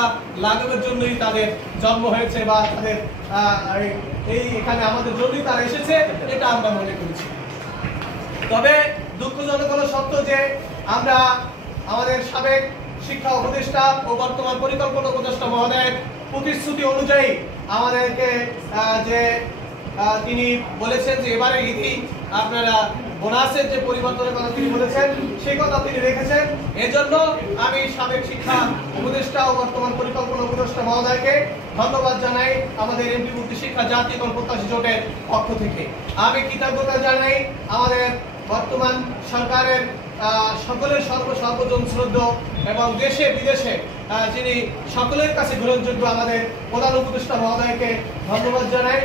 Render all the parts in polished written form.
শিক্ষা লাঘবের জন্যই তাদের জন্ম হয়েছে বা তাদের এখানে আমাদের জন্যই তারা এসেছে, এটা আমরা মনে করছি। তবে দুঃখজনক হলো সত্য যে আমরা আমাদের সাবেক শিক্ষা উপদেষ্টা ও বর্তমান পরিকল্পনা উপদেষ্টা মহোদয়ের প্রতিশ্রুতি অনুযায়ী আমাদেরকে যে তিনি বলেছেন যে এবারে ঈদই আপনারা বোনাসের যে পরিবর্তনের কথা তিনি বলেছেন সেই কথা তিনি রেখেছেন। এজন্য আমি সাবেক শিক্ষা উপদেষ্টা ও বর্তমান পরিকল্পনা উপদেষ্টা মহোদয়কে ধন্যবাদ জানাই আমাদের এমপিভুক্ত শিক্ষা জাতীয়করণ প্রত্যাশী জোটের পক্ষ থেকে। আমি কৃতজ্ঞতা জানাই আমাদের বর্তমান সরকারের সকলের সর্বজন শ্রদ্ধা এবং দেশে বিদেশে যিনি সকলের কাছে গ্রহণযোগ্য আমাদের প্রধান উপদেষ্টা মহোদয়কে ধন্যবাদ জানাই।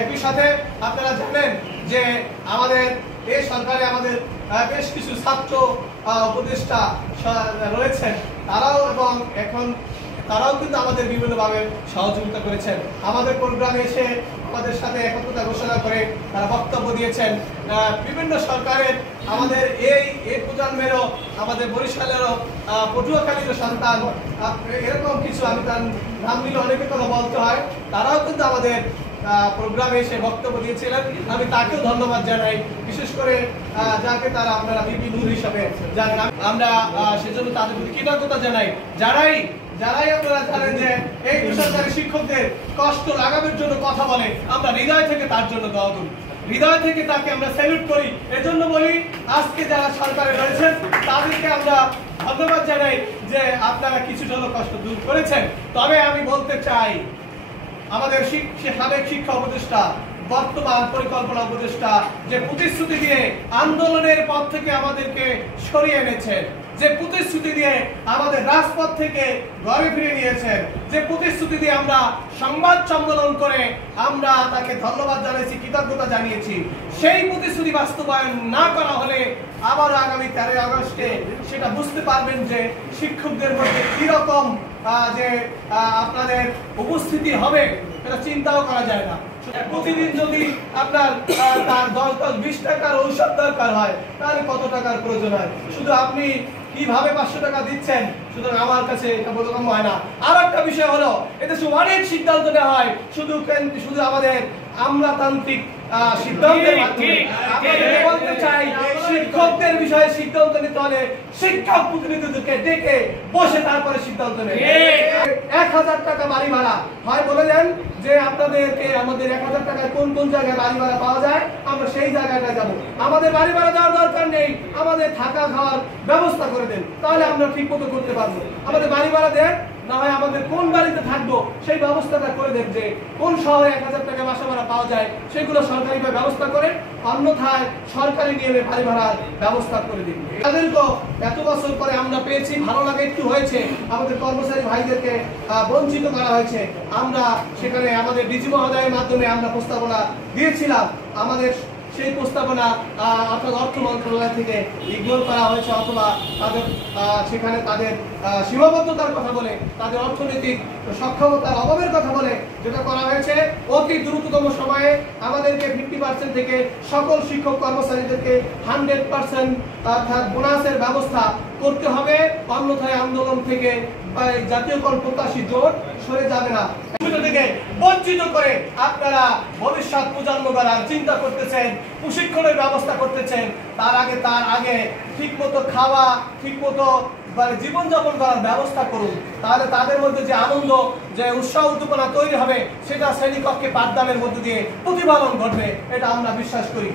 একই সাথে আপনারা জানেন যে আমাদের এই সরকারে আমাদের বেশ কিছু ছাত্র উপদেষ্টা রয়েছেন, তারাও কিন্তু আমাদের বিভিন্নভাবে সহযোগিতা করেছেন। আমাদের প্রোগ্রামে এসে আমাদের সাথে একত্রতা ঘোষণা করে তারা বক্তব্য দিয়েছেন। বিভিন্ন সরকারের আমাদের এই প্রজন্মেরও আমাদের বরিশালেরও পটুয়াখালীর সন্তান এরকম কিছু, আমি তার নাম নিলে অনেকের কথা বলতে হয়, তারাও কিন্তু আমাদের প্রোগ্রামে এসে বক্তব্য দিয়েছিলেন। আমি তাকেও ধন্যবাদ জানাই, বিশেষ করে যাকে তারা আপনারা বিপি নূর হিসাবে জানেন। আমরা সেজন্য তাদের প্রতি কৃতজ্ঞতা জানাই। যারাই আপনারা জানেন যে এই বেসরকারি শিক্ষকদের কষ্ট লাঘবের জন্য কথা বলে, আমরা হৃদয় থেকে তার জন্য দোয়া করি, হৃদয় থেকে তাকে আমরা স্যালুট করি। এজন্য বলি আজকে যারা সরকারে রয়েছেন তাদেরকে আমরা ধন্যবাদ জানাই যে আপনারা কিছুটা হলেও কষ্ট দূর করেছেন। তবে আমি বলতে চাই আমাদের সাবেক শিক্ষা উপদেষ্টা বর্তমান পরিকল্পনা উপদেষ্টা যে প্রতিশ্রুতি দিয়ে আন্দোলনের পথ থেকে আমাদেরকে সরিয়ে এনেছেন, যে প্রতিশ্রুতি দিয়ে আমাদের রাজপথ থেকে ঘরে ফিরে নিয়েছেন, যে প্রতিশ্রুতি দিয়ে আমরা সংবাদ সম্মেলন করে আমরা তাকে ধন্যবাদ জানিয়েছি, কৃতজ্ঞতা জানিয়েছি, সেই প্রতিশ্রুতি বাস্তবায়ন না করা হলে আবার আগামী 13 আগস্টে সেটা বুঝতে পারবেন যে শিক্ষকদের মধ্যে কিরকম যে আপনাদের উপস্থিতি হবে এটা চিন্তাও করা যায় না। প্রতিদিন যদি আপনার তার 10-20 টাকার ঔষধ দরকার হয় তাহলে কত টাকার প্রয়োজন হয়? শুধু আপনি কিভাবে 500 টাকা দিচ্ছেন, সুতরাং আমার কাছে এটা বোধগম্য হয় না। আর একটা বিষয় হলো এদেশে অনেক সিদ্ধান্ত নেওয়া হয় শুধু আমাদের আমলাতান্ত্রিক সিদ্ধান্তের মাধ্যমে। আমি বলতে চাই শিক্ষকদের বিষয়ে সিদ্ধান্ত নিতে হলে শিক্ষক প্রতিনিধিদেরকে ডেকে বসে তারপরে সিদ্ধান্ত নেবে। 1000 টাকা বাড়ি ভাড়া হয় বলে দেন যে আপনাদেরকে আমাদের 1000 টাকায় কোন কোন জায়গায় বাড়ি ভাড়া পাওয়া যায়, আমরা সেই জায়গাটায় যাব। আমাদের বাড়ি ভাড়া দেওয়ার দরকার নেই, আমাদের থাকা খাওয়ার ব্যবস্থা করে দেন, তাহলে আমরা ঠিক মতো করতে পারবো। আমাদের বাড়ি ভাড়া দেন, না হয় আমাদের কোন বাড়িতে থাকবো সেই ব্যবস্থাটা করে দেন, যে কোন শহরে 1000 টাকা বাসা ভাড়া পাওয়া যায় সেগুলো সরকারিভাবে ব্যবস্থা করে, অন্যথায় সরকারি নিয়মে বাড়ি ভাড়ার ব্যবস্থা করে দিন। তাদেরকে এত বছর পরে আমরা পেয়েছি, ভালো লাগে একটু হয়েছে, আমাদের কর্মচারী ভাইদেরকে বঞ্চিত করা হয়েছে। আমরা সেখানে আমাদের ডিজি মহোদয়ের মাধ্যমে আমরা প্রস্তাবনা দিয়েছিলাম, আমাদের সেই প্রস্তাবনা অর্থাৎ অর্থ মন্ত্রণালয় থেকে ইগনোর করা হয়েছে, অথবা তাদের সেখানে তাদের সীমাবদ্ধতার কথা বলে, তাদের অর্থনৈতিক সক্ষমতার অভাবের কথা বলে যেটা করা হয়েছে অতি দ্রুততম সময়ে আমাদেরকে 50% থেকে সকল শিক্ষক কর্মচারীদেরকে 100% অর্থাৎ বোনাসের ব্যবস্থা করতে হবে, অন্যথায় আন্দোলন থেকে জাতীয়করণ প্রত্যাশী জোট সরে যাবে না। থেকে বঞ্চিত করে আপনারা ভবিষ্যৎ প্রজন্ম গড়ার চিন্তা করতেছেন, প্রশিক্ষণের ব্যবস্থা করতেছেন, তার আগে ঠিকমতো খাওয়া, ঠিকমতো জীবনযাপন করার ব্যবস্থা করুন। তাহলে তাদের মধ্যে যে আনন্দ, যে উৎসাহ উদ্দীপনা তৈরি হবে সেটা শ্রেণীকক্ষে পাঠদানের মধ্যে দিয়ে প্রতিফলন ঘটবে, এটা আমরা বিশ্বাস করি।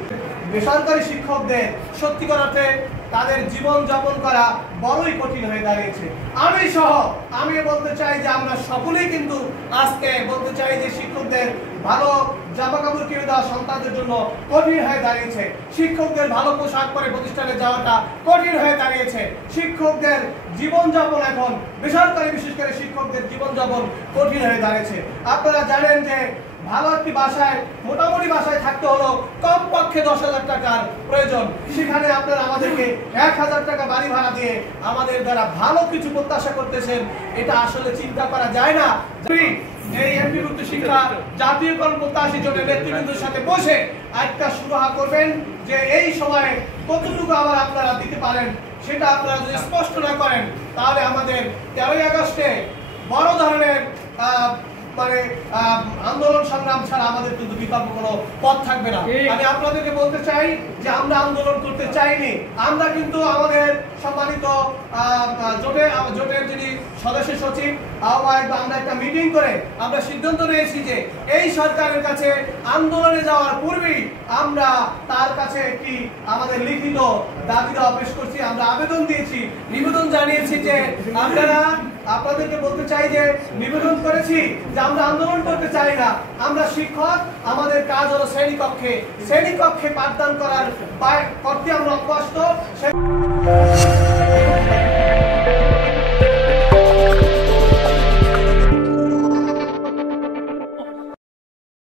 বেসরকারি শিক্ষকদের সত্যিকার অর্থে তাদের জীবন যাপন করা বড়ই কঠিন হয়ে দাঁড়িয়েছে। আমি বলতে চাই যে আমরা সকলেই কিন্তু আজকে বলতে চাই যে শিক্ষকদের ভালো জামা কাপড় কিনে দেওয়া সন্তানদের জন্য কঠিন হয়ে দাঁড়িয়েছে, শিক্ষকদের ভালো পোশাক পরে প্রতিষ্ঠানে যাওয়াটা কঠিন হয়ে দাঁড়িয়েছে, শিক্ষকদের জীবনযাপন এখন বেসরকারি বিশেষ করে শিক্ষকদের জীবনযাপন কঠিন হয়ে দাঁড়িয়েছে। আপনারা জানেন যে ভালো একটি বাসায়, মোটামুটি বাসায় থাকতে হলো কমপক্ষে 10,000 টাকার প্রয়োজন, সেখানে আপনারা আমাদেরকে 1000 টাকা বাড়ি ভাড়া দিয়ে আমাদের দ্বারা ভালো কিছু প্রত্যাশা করতেছেন, এটা আসলে চিন্তা করা যায় না। এই এমপিভুক্ত শিক্ষা জাতীয়করণ প্রত্যাশী জোটের নেতৃবৃন্দের সাথে বসে একটা সুরাহা করবেন যে এই সময়ে কতটুকু আবার আপনারা দিতে পারেন, সেটা আপনারা যদি স্পষ্ট না করেন তাহলে আমাদের 13 আগস্টে বড় ধরনের মানে আন্দোলন সংগ্রাম ছাড়া আমাদের কিন্তু বিকল্প কোনো পথ থাকবে না। আমি আপনাদেরকে বলতে চাই যে আমরা আন্দোলন করতে চাইনি, আমরা কিন্তু আমাদের সম্মানিত জোটের যিনি সদস্য সচিব আহ্বায়ক বা আমরা একটা মিটিং করে আমরা সিদ্ধান্ত নিয়েছি যে এই সরকারের কাছে আন্দোলনে যাওয়ার পূর্বেই আমরা তার কাছে একটি আমাদের লিখিত দাবি দেওয়া পেশ করছি, আমরা আবেদন দিয়েছি, নিবেদন জানিয়েছি যে আপনাদেরকে বলতে চাই যে নিবেদন করেছি যে আমরা আন্দোলন করতে চাই না, আমরা শিক্ষক, আমাদের কাজ হলো শ্রেণীকক্ষে পাঠদান করার করতে আমরা অভ্যস্ত।